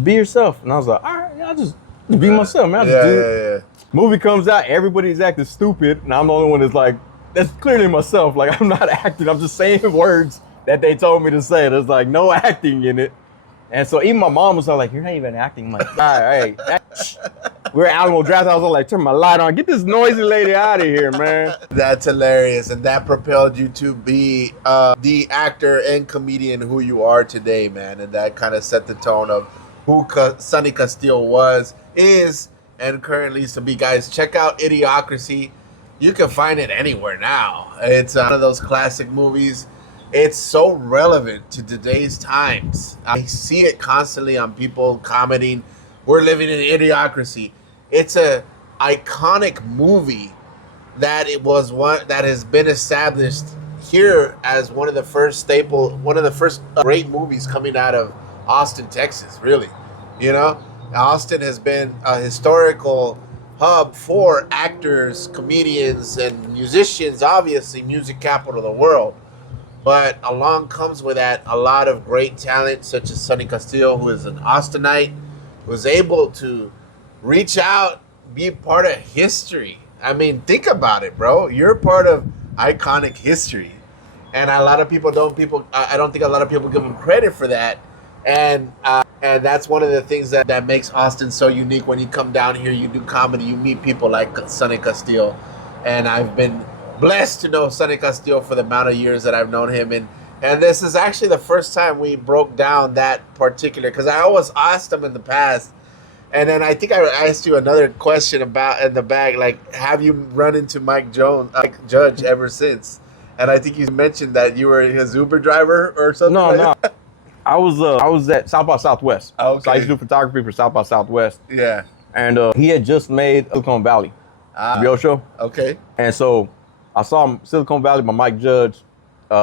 be yourself. And I was like, all right, I'll just be myself, man. I'll just do it. Movie comes out, everybody's acting stupid, and I'm the only one that's like, that's clearly myself. Like, I'm not acting, I'm just saying words that they told me to say. There's like no acting in it. And so even my mom was like, you're not even acting. I'm like, all right. We're at Alamo Draft. I was like, turn my light on. Get this noisy lady out of here, man. That's hilarious. And that propelled you to be the actor and comedian who you are today, man. And that kind of set the tone of who Sonny Castillo is, and currently. So, guys, check out Idiocracy. You can find it anywhere now. It's one of those classic movies. It's so relevant to today's times. I see it constantly on people commenting, "We're living in idiocracy." It's a iconic movie that it was one that has been established here as one of the first great movies coming out of Austin, Texas. Really, you know, Austin has been a historical hub for actors, comedians, and musicians. Obviously, music capital of the world. But along comes with that a lot of great talent, such as Sonny Castillo, who is an Austinite, was able to reach out, be part of history. I mean, think about it, bro. You're part of iconic history, and a lot of people don't. I don't think a lot of people give him credit for that, and that's one of the things that makes Austin so unique. When you come down here, you do comedy, you meet people like Sonny Castillo, and I've been blessed to know Sonny Castillo for the amount of years that I've known him, and this is actually the first time we broke down that particular, because I always asked him in the past. And then I think I asked you another question about in the bag, like, have you run into Mike Judge ever since? And I think you mentioned that you were his Uber driver or something. No. I was at South by Southwest. Okay. So I used to do photography for South by Southwest. Yeah. And he had just made Silicon Valley, HBO show. Okay. And so I saw Silicon Valley by Mike Judge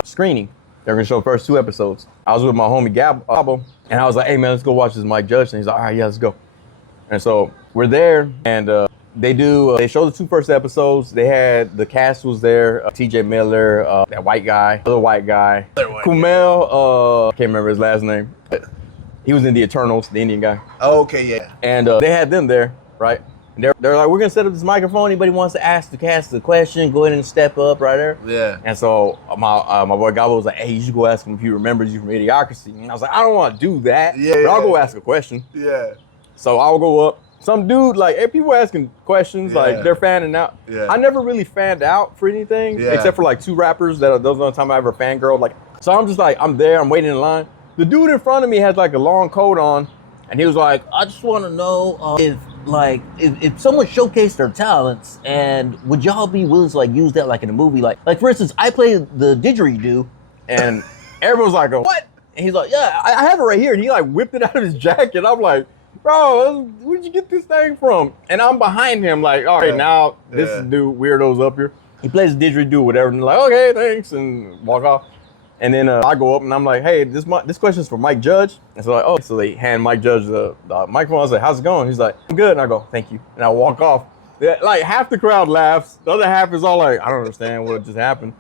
screening. They're gonna show the first 2 episodes. I was with my homie Gabo, and I was like, "Hey man, let's go watch this Mike Judge." And he's like, "All right, yeah, let's go." And so we're there, and they show the 2 first episodes. They had the cast was there, TJ Miller, that white guy, other white guy, Kumail, I can't remember his last name. He was in the Eternals, the Indian guy. Oh, okay, yeah. And they had them there, right? And they're like, "We're gonna set up this microphone. Anybody wants to ask the cast a question, go ahead and step up right there." Yeah. And so my boy Gabo was like, "Hey, you should go ask him if he remembers you from Idiocracy." And I was like, "I don't want to do that, but I'll go ask a question." Yeah. So I'll go up. Some dude, like, hey, people asking questions, like, they're fanning out. Yeah. I never really fanned out for anything, except for, like, 2 rappers. Those are the only time I ever fangirled. Like, so I'm just like, I'm there, I'm waiting in line. The dude in front of me has, like, a long coat on, and he was like, "I just want to know if someone showcased their talents, and would y'all be willing to, like, use that, like, in a movie? Like for instance, I play the didgeridoo," and everyone's like, "What?" And he's like, "Yeah, I have it right here." And he, like, whipped it out of his jacket. I'm like, "Bro, where'd you get this thing from?" And I'm behind him, like, "All right, now this dude weirdo's up here." He plays didgeridoo, whatever, and they're like, "Okay, thanks," and walk off. And then I go up and I'm like, "Hey, this question's for Mike Judge." And so like, "Oh," so they hand Mike Judge the microphone. I was like, "How's it going?" He's like, "I'm good." And I go, "Thank you." And I walk off. Like, half the crowd laughs. The other half is all like, "I don't understand what just happened."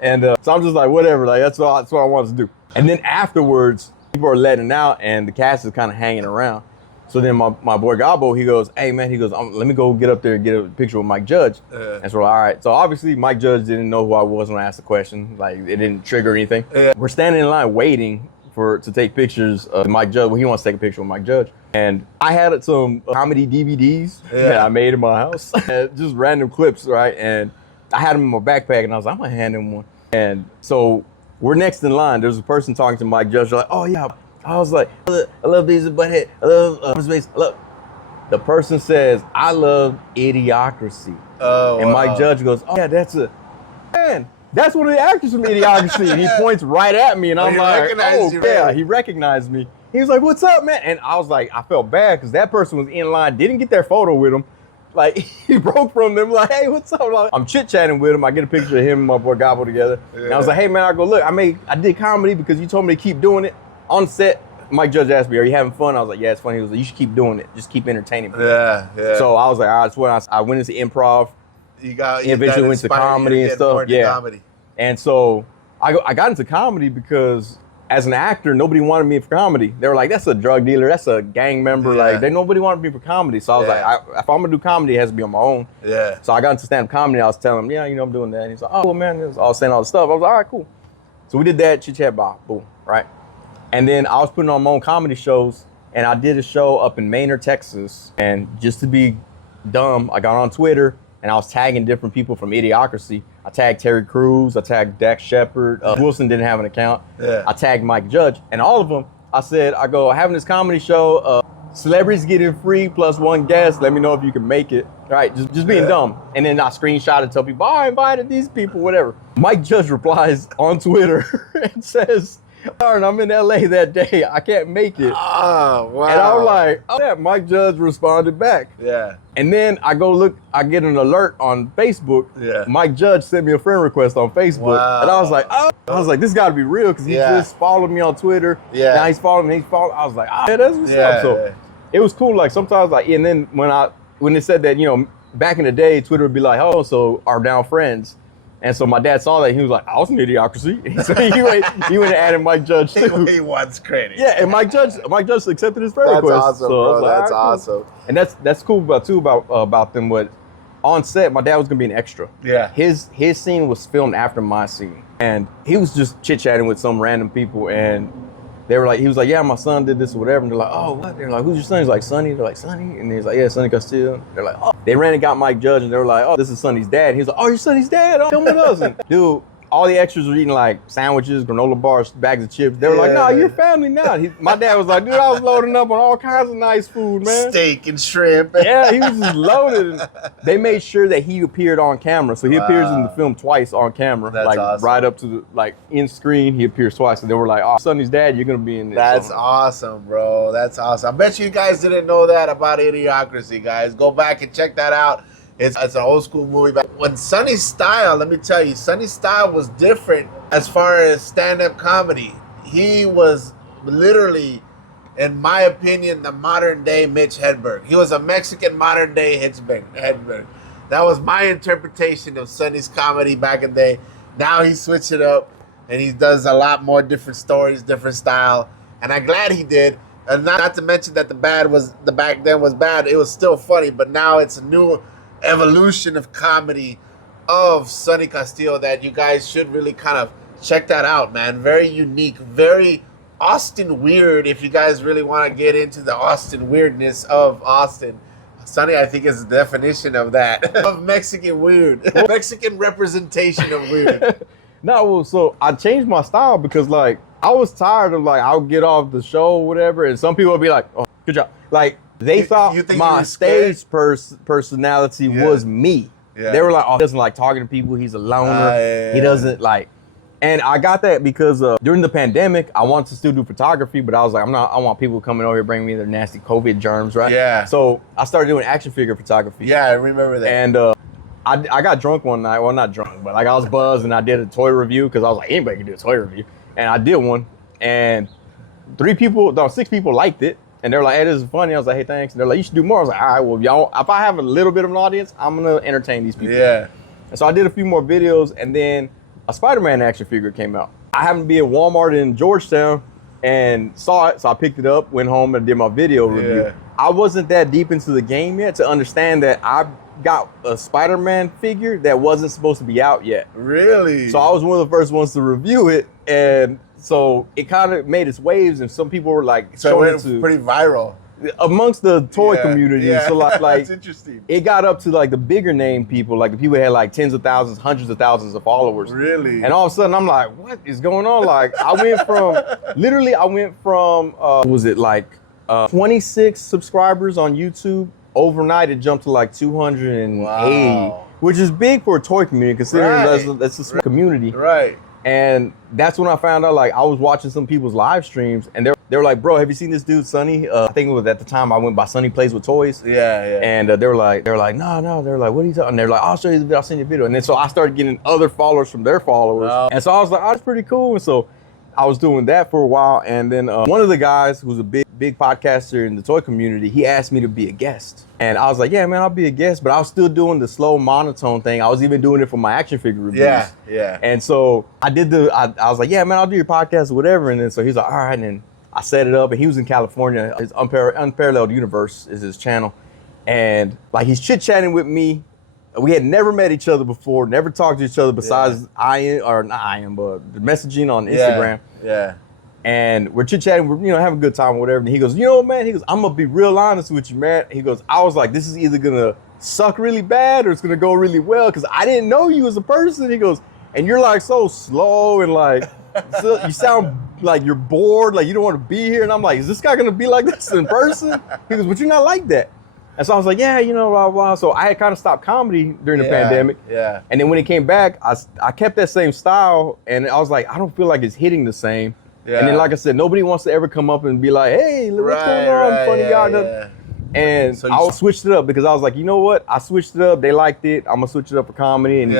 And so I'm just like, whatever. Like, that's what I wanted to do. And then afterwards, people are letting out and the cast is kind of hanging around. So then my boy Gabo, he goes, "Hey man," he goes, "Let me go get up there and get a picture with Mike Judge." And so, all right. So obviously Mike Judge didn't know who I was when I asked the question. Like, it didn't trigger anything. We're standing in line waiting to take pictures of Mike Judge. Well, he wants to take a picture with Mike Judge. And I had some comedy DVDs that I made in my house. Just random clips, right? And I had them in my backpack and I was like, "I'm gonna hand him one." And so we're next in line. There's a person talking to Mike Judge. They're like, "Oh yeah." I was like, "I love Beavis and Butthead. I love Space. Look." The person says, "I love Idiocracy." Oh, and Mike Judge goes, "Oh yeah, that's one of the actors from Idiocracy." And he points right at me, and I'm like, "Oh yeah." He recognized me. He was like, "What's up, man?" And I was like, I felt bad because that person was in line, didn't get their photo with him. Like, he broke from them, like, "Hey, what's up?" Like, I'm chit-chatting with him. I get a picture of him and my boy Gabo together. And I was like, "Hey man," I go, "Look, I did comedy because you told me to keep doing it." On set, Mike Judge asked me, "Are you having fun?" I was like, "Yeah, it's funny." He was like, "You should keep doing it. Just keep entertaining people." Yeah. So I was like, all right, that's what I went into improv. You eventually went to comedy and stuff. Yeah. Comedy. And so I got into comedy because as an actor, nobody wanted me for comedy. They were like, "That's a drug dealer. That's a gang member." Like, nobody wanted me for comedy. So I was like, if I'm gonna do comedy, it has to be on my own. Yeah. So I got into stand-up comedy. I was telling him, "Yeah, I'm doing that." And he's like, "Oh well, man," I was saying all the stuff. I was like, "All right, cool." So we did that, chit-chat, boom, right? And then I was putting on my own comedy shows, and I did a show up in Manor, Texas. And just to be dumb, I got on Twitter, and I was tagging different people from Idiocracy. I tagged Terry Crews, I tagged Dax Shepard. Wilson didn't have an account. I tagged Mike Judge, and all of them, I said, "I go, having this comedy show, celebrities getting free plus one guest. Let me know if you can make it. All right, just being dumb. And then I screenshot and tell people, I invited these people, whatever. Mike Judge replies on Twitter and says, Darn, I'm in LA that day. I can't make it. Oh, wow. And I was like, oh, yeah, Mike Judge responded back. Yeah. And then I go look, I get an alert on Facebook. Yeah. Mike Judge sent me a friend request on Facebook. Wow. And I was like, oh, this gotta be real because he just followed me on Twitter. Yeah. Now he's following me, I was like, oh, yeah, that's what's up. So it was cool. Like sometimes, like, and then when they said that, you know, back in the day, Twitter would be like, oh, so are now friends. And so my dad saw that. He was like, I was in Idiocracy. So he went and added Mike Judge too. He wants credit. Yeah, and Mike Judge accepted his friend request. That's awesome, so bro. like, That's awesome. And that's cool about them. What on set, my dad was gonna be an extra. Yeah. His scene was filmed after my scene, and he was just chit chatting with some random people, and they were like, he was like, yeah, my son did this or whatever. And they're like, oh, what? They're like, who's your son? He's like, Sonny. They're like, Sonny? And he's like, yeah, Sonny Castillo. They're like, oh. They ran and got Mike Judge, and they were like, oh, this is Sonny's dad. And he's like, oh, you're Sonny's dad? Oh, come with us. And dude, all the extras were eating like sandwiches, granola bars, bags of chips. They were like, no, you're family now. My dad was like, dude, I was loading up on all kinds of nice food, man. Steak and shrimp. Yeah, he was just loaded. They made sure that he appeared on camera. So he appears in the film twice on camera. That's like awesome. Right up to the, like in screen, he appears twice. And they were like, oh, Sonny's dad, you're going to be in this. That's awesome, bro. That's awesome. I bet you guys didn't know that about Idiocracy, guys. Go back and check that out. It's an old school movie. But when Sonny's style, let me tell you, Sonny's style was different as far as stand-up comedy. He was literally, in my opinion, the modern day Mitch Hedberg. He was a Mexican modern day Hedberg. That was my interpretation of Sonny's comedy back in the day. Now he switched it up and he does a lot more different stories, different style. And I'm glad he did. And not to mention that the back then was bad. It was still funny, but now it's a new evolution of comedy of Sonny Castillo that you guys should really kind of check that out, man. Very unique, very Austin weird. If you guys really want to get into the Austin weirdness of Austin, Sonny, I think, is the definition of that. Of Mexican weird. Mexican representation of weird. No, well, so I changed my style because like I was tired of like I'll get off the show or whatever, and some people would be like, oh, good job. Like they thought my stage personality was me. Yeah. They were like, oh, he doesn't like talking to people. He's a loner. He doesn't like. And I got that because during the pandemic, I wanted to still do photography, but I was like, I want people coming over here bringing me their nasty COVID germs, right? Yeah. So I started doing action figure photography. Yeah, I remember that. And I got drunk one night. Well, not drunk, but like I was buzzed and I did a toy review because I was like, anybody can do a toy review. And I did one, and 6 people liked it. And they're like, hey, this is funny. I was like, hey, thanks. And they're like, you should do more. I was like, all right, well, y'all, if I have a little bit of an audience, I'm going to entertain these people. Yeah. And so I did a few more videos, and then a Spider-Man action figure came out. I happened to be at Walmart in Georgetown and saw it, so I picked it up, went home, and did my video review. I wasn't that deep into the game yet to understand that I got a Spider-Man figure that wasn't supposed to be out yet. Really? So I was one of the first ones to review it, and so it kind of made its waves, and some people were like, so it went pretty viral amongst the toy community. Yeah. So like that's interesting. It got up to like the bigger name people, like the people that had like tens of thousands, hundreds of thousands of followers. Really? And all of a sudden I'm like, what is going on? Like I went from was it like 26 subscribers on YouTube. Overnight it jumped to like 280, which is big for a toy community considering that's a small community. Right. And that's when I found out, like, I was watching some people's live streams, and they were like, bro, have you seen this dude, Sonny? I think it was at the time I went by Sonny Plays with Toys. Yeah. And they were like, no. They were like, what are you talking? And they're like, I'll show you the video, I'll send you a video. And then so I started getting other followers from their followers. Wow. And so I was like, oh, that's pretty cool. And so I was doing that for a while. And then one of the guys who's a big podcaster in the toy community, he asked me to be a guest. And I was like, yeah, man, I'll be a guest. But I was still doing the slow monotone thing. I was even doing it for my action figure reviews. Yeah. And so I was like, yeah, man, I'll do your podcast or whatever. And then so he's like, all right. And then I set it up, and he was in California. His Unparalleled Universe is his channel. And like he's chit-chatting with me. We had never met each other before, never talked to each other besides but the messaging on Instagram. Yeah. And we're chit-chatting, we're having a good time or whatever. And he goes, man, I'm gonna be real honest with you, man. He goes, I was like, this is either gonna suck really bad or it's gonna go really well, because I didn't know you as a person. He goes, and you're like so slow and like you sound like you're bored, like you don't want to be here. And I'm like, is this guy gonna be like this in person? He goes, but you're not like that. And so I was like, yeah, you know, blah, blah. So I had kind of stopped comedy during the pandemic. Yeah. And then when it came back, I kept that same style. And I was like, I don't feel like it's hitting the same. Yeah. And then, like I said, nobody wants to ever come up and be like, hey, what's going on, funny guy? Yeah. And so I switched it up because I was like, you know what? I switched it up. They liked it. I'm going to switch it up for comedy. And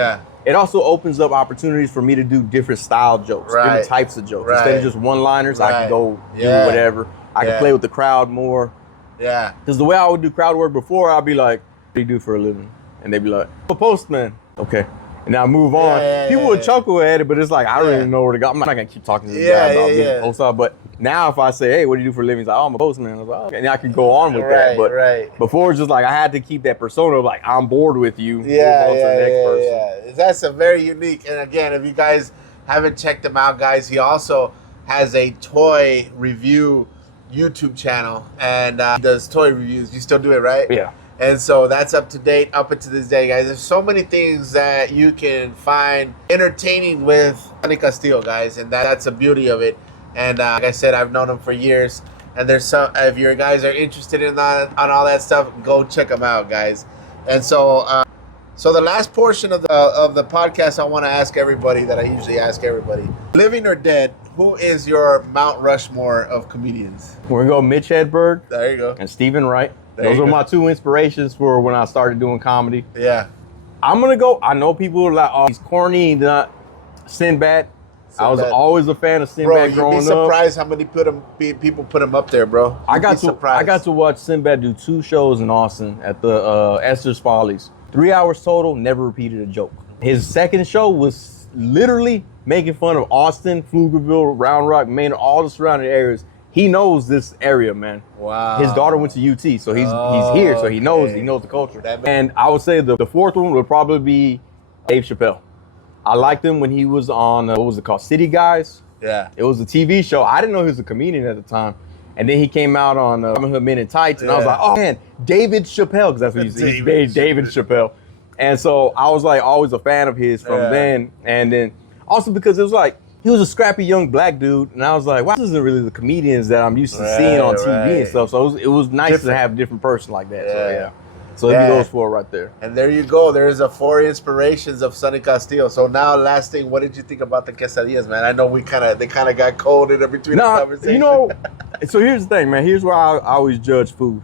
it also opens up opportunities for me to do different style jokes, different types of jokes. Instead of just one-liners, I can go do whatever. I can play with the crowd more. Yeah. Because the way I would do crowd work before, I'd be like, what do you do for a living? And they'd be like, a postman. Okay. And I move on. People would chuckle at it, but it's like, I don't even know where to go. I'm not going to keep talking to this guy about being a postman. But now if I say, hey, what do you do for a living? He's like, oh, I'm a postman. I was like, okay. And I can go on with that. But before, it's just like, I had to keep that persona of like, I'm bored with you. Yeah. That's a very unique. And again, if you guys haven't checked him out, guys, he also has a toy review YouTube channel and he does toy reviews. You still do it, right? Yeah. And so that's up to date, up until this day, guys. There's so many things that you can find entertaining with Sonny Castillo, guys, and that's the beauty of it. And like I said, I've known him for years. And there's some, if you guys are interested in that, on all that stuff, go check him out, guys. And so, so the last portion of the podcast, I want to ask everybody that I usually ask everybody: living or dead, who is your Mount Rushmore of comedians? We're gonna go Mitch Hedberg. There you go. And Stephen Wright. Those are my two inspirations for when I started doing comedy. Yeah. I'm gonna go. I know people are like, oh, he's corny. Sinbad. I was always a fan of Sinbad growing up. You'd be surprised how many people put him up there, bro. I got to watch Sinbad do 2 shows in Austin at the Esther's Follies. 3 hours total, never repeated a joke. His second show was literally making fun of Austin, Pflugerville, Round Rock, Maine, all the surrounding areas. He knows this area, man. Wow. His daughter went to UT, so he's here, so he knows the culture. And I would say the fourth one would probably be Dave Chappelle. I liked him when he was on, what was it called, City Guys? Yeah. It was a TV show. I didn't know he was a comedian at the time. And then he came out on Men in Tights, and I was like, oh man, David Chappelle, because that's what he's David Chappelle. And so I was like always a fan of his from then. And then also because it was like, he was a scrappy young black dude, and I was like, wow, this isn't really the comedians that I'm used to seeing on TV and stuff. So it was nice to have a different person like that. So yeah. So it'd be those 4 right there. And there you go. There's the 4 inspirations of Sonny Castillo. So now, last thing, what did you think about the quesadillas, man? I know they kind of got cold in between the conversation. You know, so here's the thing, man. Here's where I always judge food.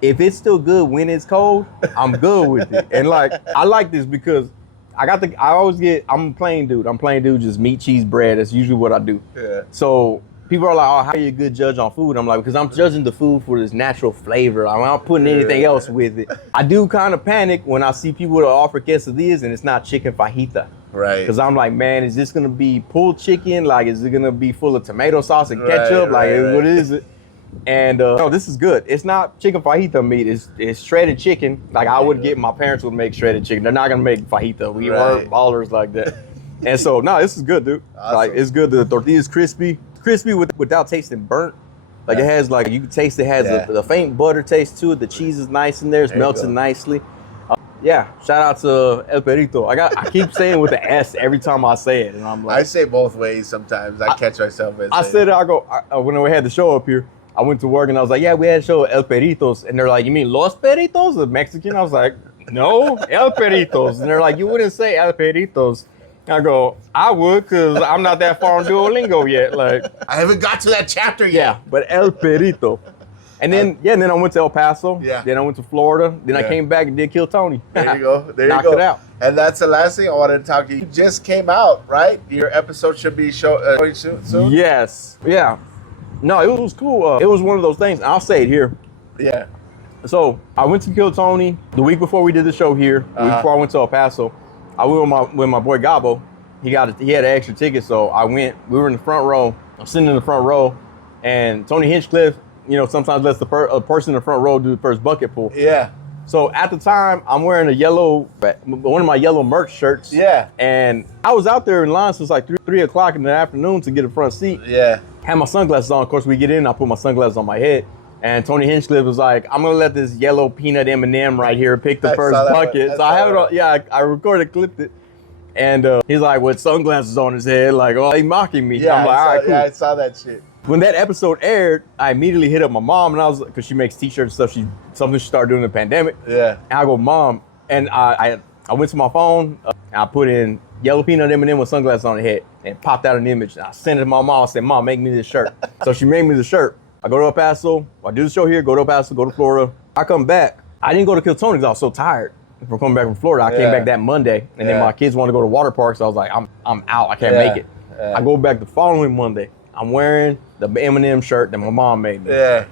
If it's still good when it's cold, I'm good with it. And like, I like this because I'm a plain dude. I'm plain dude, just meat, cheese, bread. That's usually what I do. Yeah. So people are like, oh, how are you a good judge on food? I'm like, because I'm judging the food for this natural flavor. I'm not putting anything else with it. I do kind of panic when I see people that offer quesadillas and it's not chicken fajita. Right. Because I'm like, man, is this going to be pulled chicken? Like, is it going to be full of tomato sauce and ketchup? What is it? And no, this is good. It's not chicken fajita meat. It's shredded chicken. Like I would get, my parents would make shredded chicken. They're not going to make fajita. We weren't ballers like that. And so, no, this is good, dude. Awesome. Like, it's good. The tortilla's crispy without tasting burnt. Like it has, like, you can taste it has the faint butter taste to it. The cheese is nice in there. It's melted nicely. Shout out to El Perrito. I keep saying with the S every time I say it, and I'm like, I say both ways sometimes. I catch myself as I said it. When we had the show up here, I went to work and I was like, yeah, we had a show at El Perritos, and they're like, you mean Los Perritos, the Mexican? I was like, no, El Perritos, and they're like, you wouldn't say El Perritos. I go, I would, because I'm not that far on Duolingo yet. Like, I haven't got to that chapter yet. Yeah, but El Perrito. And then, and then I went to El Paso. Yeah. Then I went to Florida. Then I came back and did Kill Tony. There you go. Knocked it out. And that's the last thing I wanted to talk to you. You just came out, right? Your episode should be showing soon? Yes. Yeah. No, it was cool. It was one of those things. I'll say it here. Yeah. So I went to Kill Tony the week before we did the show here. The week before I went to El Paso. I went with my boy Gabo. He had an extra ticket, so I went. We were in the front row. I'm sitting in the front row, and Tony Hinchcliffe, sometimes lets a person in the front row do the first bucket pull. Yeah. So at the time, I'm wearing one of my yellow merch shirts. Yeah. And I was out there in line since like 3 o'clock in the afternoon to get a front seat. Yeah. Had my sunglasses on. Of course, we get in. I put my sunglasses on my head. And Tony Hinchcliffe was like, I'm going to let this yellow peanut M&M right here pick the first bucket. So I have it on. Yeah, I recorded, clipped it. And he's like with sunglasses on his head, like, oh, they mocking me. Yeah, I'm like, all right, cool. Yeah, I saw that shit. When that episode aired, I immediately hit up my mom, and I was, because she makes t-shirts and stuff. Something she started doing in the pandemic. Yeah. And I go, Mom, and I went to my phone, and I put in yellow peanut M&M with sunglasses on the head, and popped out an image. And I sent it to my mom. I said, Mom, make me this shirt. So she made me the shirt. I go to El Paso. I do the show here. Go to El Paso. Go to Florida. I come back. I didn't go to Kill Tony because I was so tired from coming back from Florida. I came back that Monday, and then my kids wanted to go to water parks. So I was like, I'm out. I can't make it. I go back the following Monday. I'm wearing the M&M shirt that my mom made me. Yeah.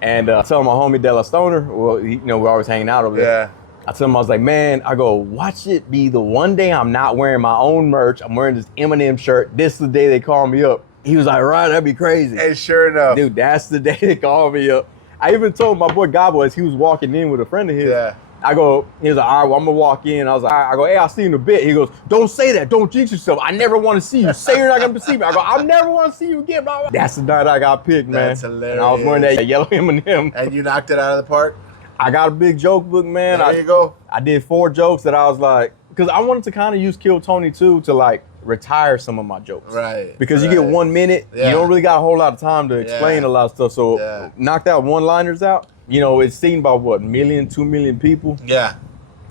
And I tell my homie De La Stoner, well, we're always hanging out over there. Yeah. I tell him, I was like, man, I go, watch it be the one day I'm not wearing my own merch. I'm wearing this M&M shirt. This is the day they call me up. He was like, right, that'd be crazy. Hey, sure enough. Dude, that's the day they called me up. I even told my boy Gabo as he was walking in with a friend of his. Yeah. I go, he was like, all right, well, I'm gonna walk in. I was like, all right. I go, hey, I'll see you in a bit. He goes, don't say that. Don't jinx yourself. I never want to see you. Say you're not gonna see me. I go, I'll never want to see you again. Blah, blah. That's the night I got picked, man. That's hilarious. And I was wearing that yellow M&M. And you knocked it out of the park? I got a big joke book, man. There you go. I did 4 jokes that I was like, because I wanted to kind of use Kill Tony too to like retire some of my jokes. Right. Because you get 1 minute, you don't really got a whole lot of time to explain a lot of stuff. So knocked out one-liners out. It's seen by what, 1 million, 2 million people? Yeah.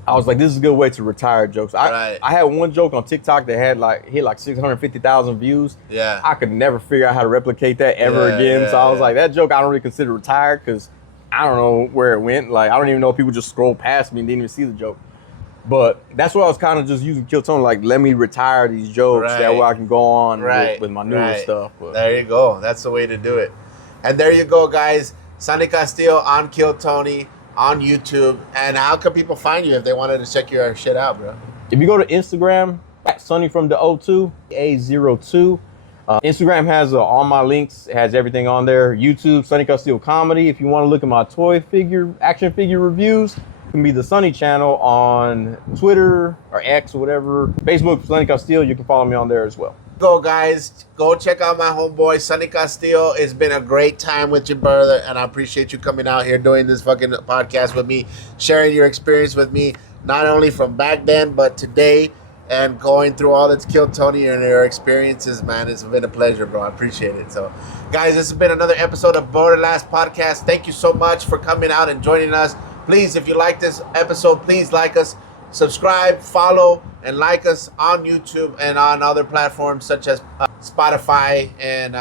I was like, this is a good way to retire jokes. I had one joke on TikTok that had hit like 650,000 views. Yeah. I could never figure out how to replicate that ever again. So I was like, that joke I don't really consider retired because I don't know where it went. Like, I don't even know if people just scrolled past me and didn't even see the joke. But that's what I was kind of just using Kill Tony, like, let me retire these jokes. That way I can go on with my newer stuff. But there you go. That's the way to do it. And there you go, guys. Sonny Castillo on Kill Tony on YouTube. And how can people find you if they wanted to check your shit out, bro? If you go to Instagram, at Sonny from the O2, A02. Instagram has all my links. It has everything on there. YouTube, Sonny Castillo Comedy. If you want to look at my action figure reviews, it can be the Sonny channel on Twitter or X or whatever. Facebook, Sonny Castillo. You can follow me on there as well. Go, guys. Go check out my homeboy, Sonny Castillo. It's been a great time with you, brother, and I appreciate you coming out here doing this fucking podcast with me, sharing your experience with me, not only from back then, but today, and going through all that's Kill Tony and your experiences, man. It's been a pleasure, bro. I appreciate it. So, guys, this has been another episode of BorderLaughs Podcast. Thank you so much for coming out and joining us. Please, if you like this episode, please like us, subscribe, follow, and like us on YouTube and on other platforms such as Spotify and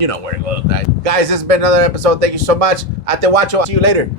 you know where to go, guys. Guys, this has been another episode. Thank you so much. Ate Wacho. See you later.